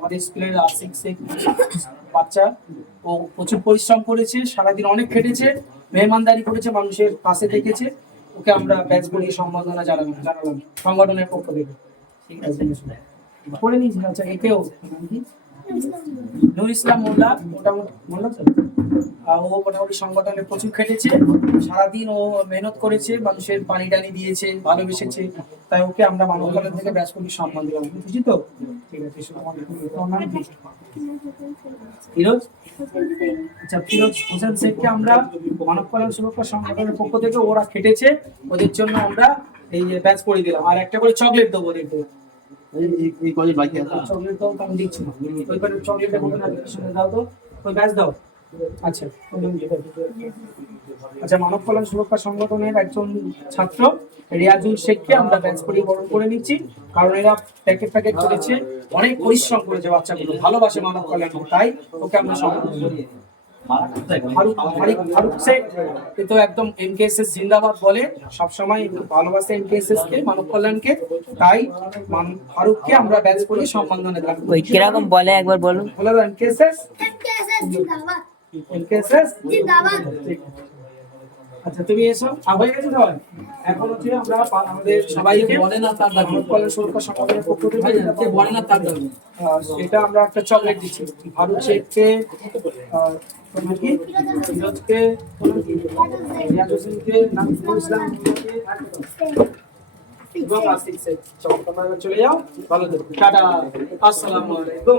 আমাদের স্কুলের আর্টস বাচ্চা। ও প্রচুর পরিশ্রম করেছে, সারাদিন অনেক খেটেছে, মেহমানদারি করেছে, মানুষের পাশে থেকেছে। ওকে আমরা ব্যাচ করিয়ে সম্বর্ধনা জানালাম সংগঠনের পক্ষ থেকে। ঠিক আছে, করে নিয়েছি। আচ্ছা, একেও নুর ইসলাম মোল্লা, মোটামুটি মোল্লা তো? ও মোটামুটি সংগঠনে প্রচুর খেটেছে, সারাদিন ও মেহনত করেছে, মানুষের পানি টানি দিয়েছে, ভালোবেসেছে। তাই ওকে আমরা মানব কল্যাণ থেকে ব্যাচ করি সম্মান দিলাম, বুঝি তো? ঠিক আছে, তোমার নাম কি? ফিরোজ। আচ্ছা, ফিরোজ হোসেন শেখকে আমরা মানব কল্যাণ সুরক্ষা সংগঠনের পক্ষ থেকে, ওরা খেটেছে, ওদের জন্য আমরা এই ব্যাচ করে দিলাম। আর একটা করে চকলেট দেবো, দেখবো এই কলেজ বাকি আছে। চকলেট তো আমি দিচ্ছি না, ওইবারে চকলেটটা কোনো না শুনে দাও তো, ওই ব্যাচ দাও। আচ্ছা, আচ্ছা, মানব কল্যাণ সুরক্ষা সংগঠনের একজন ছাত্র রিয়াজুল শেখকে আমরা ব্যাচ করিয়ে বরণ করে নিচ্ছি। কারণ এরা প্যাকেট করেছে, অনেক পরিশ্রম করেছে, বাচ্চাগুলো ভালোবাসে মানব কল্যাণ, তাই ওকে আমরা সম্মান করি। ফারুক শেখ তো একদম এমকেএসএস জিন্দাবাদ বলে, সবসময় ভালোবাসে এমকেএসএস কে, মানব কল্যাণকে। তাই ফারুককে আমরা ব্যাচ করিয়ে সম্মাননা দিলাম। ওই কিরকম বলে একবার বলুন। বলে দাও, এমকেএসএস জিন্দাবাদ। এমকেএসএস জিন্দাবাদ। আচ্ছা, তুমি এসো। হয়ে গেছে সবাই? এখন হচ্ছে আমরা আমাদের সবাইকে বলে না তার দাবি কল্যাণ সুরক্ষা সংগঠনের পক্ষ থেকে বলে না তার দাবি, সেটা আমরা একটা চকলেট দিচ্ছি ফারুক শেখকে, তোমার কি ফিরোজকে, রিয়াজ হোসেনকে, নাজমুল ইসলামকে, এবং আসিফ শেখ। চলো তোমরা চলে যাও, ভালো থেকো, টাটা, আসসালামু আলাইকুম।